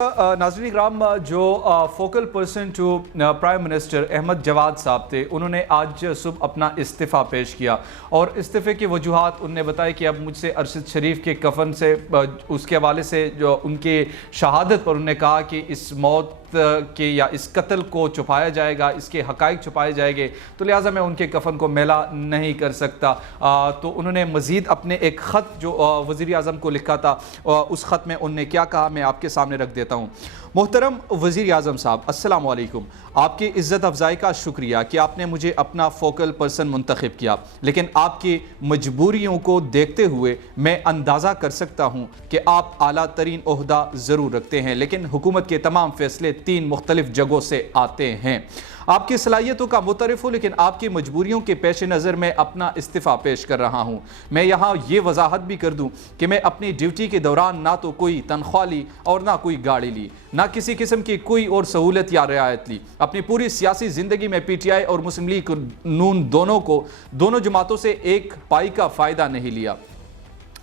नाज़रीन इकराम, जो focal person to prime minister Ahmad Jawad sahib थे, उन्होंने आज सुबह अपना इस्तीफ़ा पेश किया और इस्तीफ़े की वजूहात उन्होंने बताया कि अब मुझसे अरशद शरीफ के कफन से उसके हवाले से जो उनके शहादत पर उन्होंने कहा कि इस मौत के या इस कत्ल को छुपाया जाएगा, इसके हक़ाइक़ छुपाए जाएंगे, तो लिहाजा मैं उनके कफन को मैला नहीं कर सकता। तो उन्होंने मज़ीद अपने एक ख़त जो वज़ीर आज़म को लिखा था, उस ख़त में उन्होंने क्या कहा मैं आपके सामने रख देता हूँ। मोहतरम वज़ीर आज़म साहब, अस्सलाम वालेकुम। आपकी इज़्ज़त अफ़ज़ाई का शुक्रिया कि आपने मुझे अपना फ़ोकल पर्सन मुंतख़िब किया, लेकिन आपकी मजबूरियों को देखते हुए मैं अंदाज़ा कर सकता हूँ कि आप आला तरीन ओहदा ज़रूर रखते हैं, लेकिन हुकूमत के तमाम फ़ैसले 3 मुख्तलिफ़ जगहों से आते हैं। आपकी सलाहियतों का मुतरफ़ हूँ, लेकिन आपकी मजबूरियों के पेश नज़र मैं अपना इस्तीफ़ा पेश कर रहा हूँ। मैं यहाँ ये वजाहत भी कर दूँ कि मैं अपनी ड्यूटी के दौरान ना तो कोई तनख्वाह ली और ना कोई गाड़ी ली, ना किसी किस्म की कोई और सहूलत या रियायत ली। अपनी पूरी सियासी ज़िंदगी में PTI और मुस्लिम लीग नून दोनों जमातों से एक पाई का फ़ायदा नहीं लिया।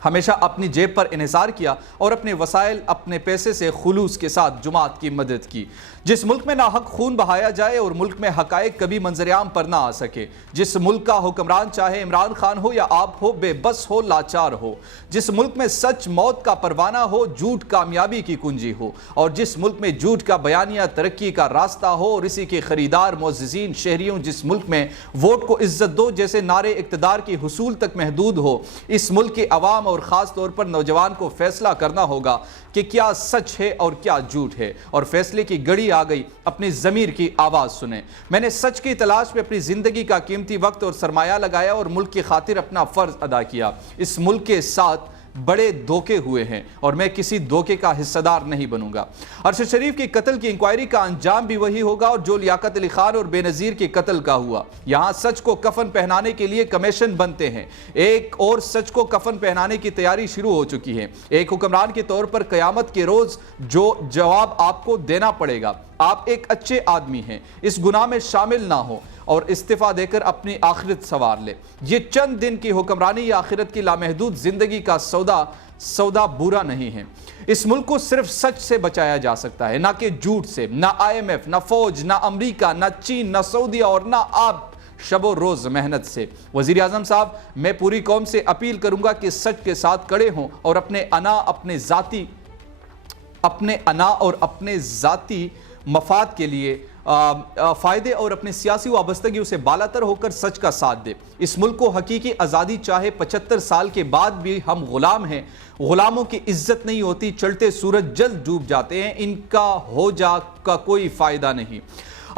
हमेशा अपनी जेब पर इन्हिसार किया और अपने वसाइल, अपने पैसे से खुलूस के साथ जुमात की मदद की। जिस मुल्क में नाहक खून बहाया जाए और मुल्क में हकायक कभी मंजर-ए-आम पर ना आ सके, जिस मुल्क का हुक्मरान चाहे इमरान खान हो या आप हो, बेबस हो, लाचार हो, जिस मुल्क में सच मौत का परवाना हो, झूठ कामयाबी की कुंजी हो, और जिस मुल्क में झूठ का बयानिया तरक्की का रास्ता हो और इसी के खरीदार मुअज़्ज़िज़ीन शहरियों, जिस मुल्क में वोट को इज्जत दो जैसे नारे इक़्तिदार की हुसूल तक महदूद हो, इस मुल्क के अवाम और ख़ास तौर पर नौजवान को फैसला करना होगा कि क्या सच है और क्या झूठ है, और फैसले की घड़ी आ गई। अपनी ज़मीर की आवाज़ सुने। मैंने सच की तलाश में अपनी ज़िंदगी का कीमती वक्त और सरमाया लगाया और मुल्क की खातिर अपना फ़र्ज़ अदा किया। इस मुल्क के साथ बड़े धोखे हुए हैं और मैं किसी धोखे का हिस्सेदार नहीं बनूंगा। अरशद शरीफ के कत्ल की इंक्वायरी का अंजाम भी वही होगा और जो लियाकत अली खान और बेनज़ीर के कत्ल का हुआ। यहाँ सच को कफन पहनाने के लिए कमीशन बनते हैं, एक और सच को कफन पहनाने की तैयारी शुरू हो चुकी है। एक हुक्मरान के तौर पर क़यामत के रोज़ जो जवाब आपको देना पड़ेगा। आप एक अच्छे आदमी हैं, इस गुनाह में शामिल ना हो और इस्तीफ़ा देकर अपनी आखिरत संवार ले। ये चंद दिन की हुक्मरानी या आखिरत की लामहदूद ज़िंदगी का सौदा बुरा नहीं है। इस मुल्क को सिर्फ सच से बचाया जा सकता है, ना कि झूठ से। ना IMF, ना फौज, ना अमरीका, ना चीन, ना सऊदी और ना आप शबो रोज़ मेहनत से। वज़ीर आज़म साहब, मैं पूरी कौम से अपील करूँगा कि सच के साथ खड़े हों और अपने अना और अपने ज़ाती मफाद के लिए फ़ायदे और अपनी सियासी वाबस्तगी उसे बालातर होकर सच का साथ दे। इस मुल्क को हकीकी आज़ादी चाहे 75 साल के बाद भी हम ग़ुलाम हैं। ग़ुलामों की इज्जत नहीं होती, चलते सूरज जल्द डूब जाते हैं, इनका हो जा का कोई फ़ायदा नहीं।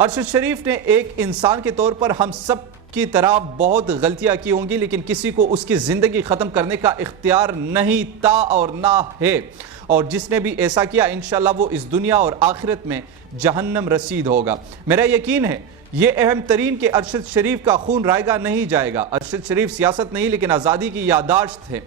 अरशद शरीफ ने एक इंसान के तौर पर हम सब की तरह बहुत गलतियां की होंगी, लेकिन किसी को उसकी ज़िंदगी ख़त्म करने का इख्तियार नहीं था और ना है, और जिसने भी ऐसा किया इंशाअल्लाह वो इस दुनिया और आखिरत में जहन्नम रसीद होगा। मेरा यकीन है ये अहम तरीन कि अरशद शरीफ का खून रायगा नहीं जाएगा। अरशद शरीफ सियासत नहीं लेकिन आज़ादी की यादाश्त है।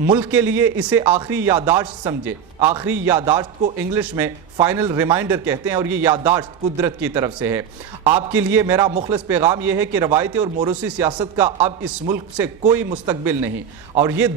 मुल्क के लिए इसे आखिरी यादाश्त समझे। आखिरी यादाश्त को इंग्लिश में फाइनल रिमाइंडर कहते हैं और ये यादाश्त कुदरत की तरफ से है। आपके लिए मेरा मुखलस पैगाम यह है कि रवायती और मोरूसी सियासत का अब इस मुल्क से कोई मुस्तकबिल नहीं, और ये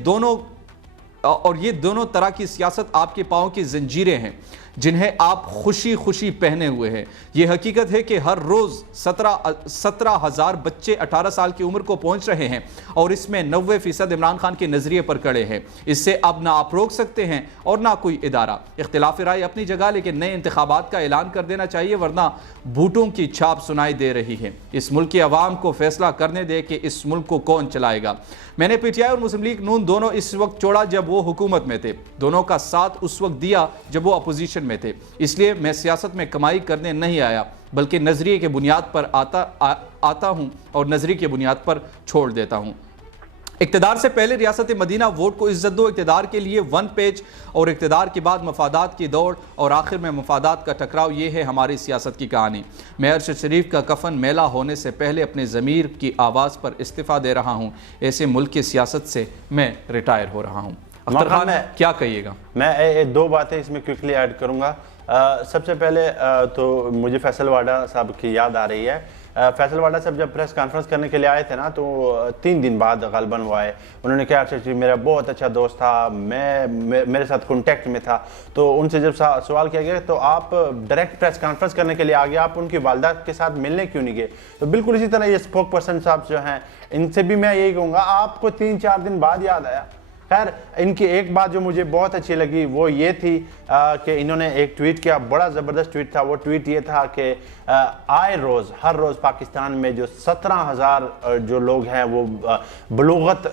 दोनों तरह की सियासत आपके पाँव की जंजीरें हैं जिन्हें आप खुशी खुशी पहने हुए हैं। ये हकीकत है कि हर रोज़ 17,000 बच्चे 18 साल की उम्र को पहुंच रहे हैं और इसमें 90% इमरान खान के नज़रिए पर खड़े हैं। इससे अब ना आप रोक सकते हैं और ना कोई इदारा। इख्तिलाफ राय अपनी जगह, लेकिन नए इंतखाबात का ऐलान कर देना चाहिए, वरना भूटों की छाप सुनाई दे रही है। इस मुल्क की आवाम को फैसला करने दे कि इस मुल्क को कौन चलाएगा। मैंने PTI और मुस्लिम लीग नून दोनों इस वक्त छोड़ा जब वो हुकूमत में थे, दोनों का साथ उस वक्त दिया जब वो अपोजिशन में थे। इसलिए मैं सियासत में कमाई करने नहीं आया, बल्कि नजरिए के बुनियाद पर आता हूं और नजरिए के बुनियाद पर छोड़ देता हूं। इक़्तिदार से पहले रियासत मदीना, वोट को इज्जत दो, इक़्तिदार के लिए 1 पेज, और इक़्तिदार के बाद मफादात की दौड़ और आखिर में मफादात का टकराव। ये है हमारी सियासत की कहानी। मैं अरशद शरीफ का कफन मेला होने से पहले अपने ज़मीर की आवाज़ पर इस्तीफ़ा दे रहा हूँ। ऐसे मुल्क की सियासत से मैं रिटायर हो रहा हूँ। اختر خان کیا کہیے گا؟ میں دو باتیں اس میں کوئکلی ایڈ کروں گا. سب سے پہلے تو مجھے فیصل واڈا صاحب کی یاد آ رہی ہے. فیصل واڈا صاحب جب پریس کانفرنس کرنے کے لیے آئے تھے نا تو 3 دن بعد غالباً وہ آئے. انہوں نے کہا اچھا میرا بہت اچھا دوست تھا, میرے ساتھ کانٹیکٹ میں تھا. تو ان سے جب سوال کیا گیا تو آپ ڈائریکٹ پریس کانفرنس کرنے کے لیے آ گئے, آپ ان کی والدہ کے ساتھ ملنے کیوں نہیں گئے؟ تو بالکل اسی طرح یہ اسپوک پرسن صاحب جو ہیں ان سے بھی میں یہی کہوں گا, آپ کو 3-4 دن بعد یاد آیا. خیر ان کی ایک بات جو مجھے بہت اچھی لگی وہ یہ تھی کہ انہوں نے ایک ٹویٹ کیا, بڑا زبردست ٹویٹ تھا. وہ ٹویٹ یہ تھا کہ آئے روز ہر روز پاکستان میں جو 17,000 جو لوگ ہیں وہ بلوغت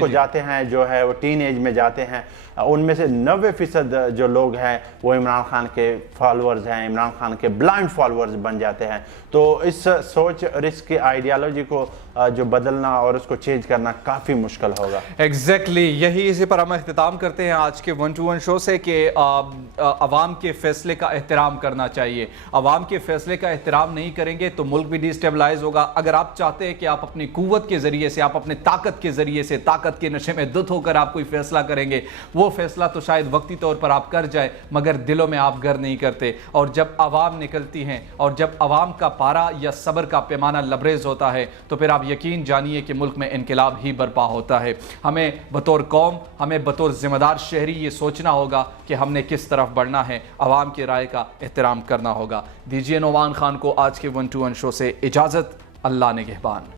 کو جاتے ہیں, جو ہے وہ ٹین ایج میں جاتے ہیں, ان میں سے 90% جو لوگ ہیں وہ عمران خان کے فالورز ہیں, عمران خان کے بلائنڈ فالورز بن جاتے ہیں. تو اس سوچ اور اس کی آئیڈیالوجی کو جو بدلنا اور اس کو چینج کرنا کافی مشکل ہوگا. ایگزیکٹلی یہی اسی پر ہم اختتام کرتے ہیں آج کے 1 to 1 شو سے کہ عوام کے فیصلے کا احترام کرنا چاہیے. عوام کے فیصلے کا احترام نہیں کریں گے تو ملک بھی ڈی اسٹیبلائز ہوگا. اگر آپ چاہتے ہیں کہ آپ اپنی قوت کے ذریعے سے, آپ اپنے طاقت کے ذریعے سے, طاقت کے نشے میں دھت ہو کر آپ کوئی فیصلہ کریں گے, وہ فیصلہ تو شاید وقتی طور پر آپ کر جائے مگر دلوں میں آپ گر نہیں کرتے. اور جب عوام نکلتی ہیں اور جب عوام کا پارا یا صبر کا پیمانہ لبریز ہوتا ہے تو پھر آپ یقین جانیے کہ ملک میں انقلاب ہی برپا ہوتا ہے. ہمیں بطور قوم, ہمیں بطور ذمہ دار شہری یہ سوچنا ہوگا کہ ہم نے کس طرف بڑھنا ہے, عوام کی رائے کا احترام کرنا ہوگا. دیجیے نعمان خان کو آج کے 1 to 1 شو سے اجازت. اللہ نگہبان.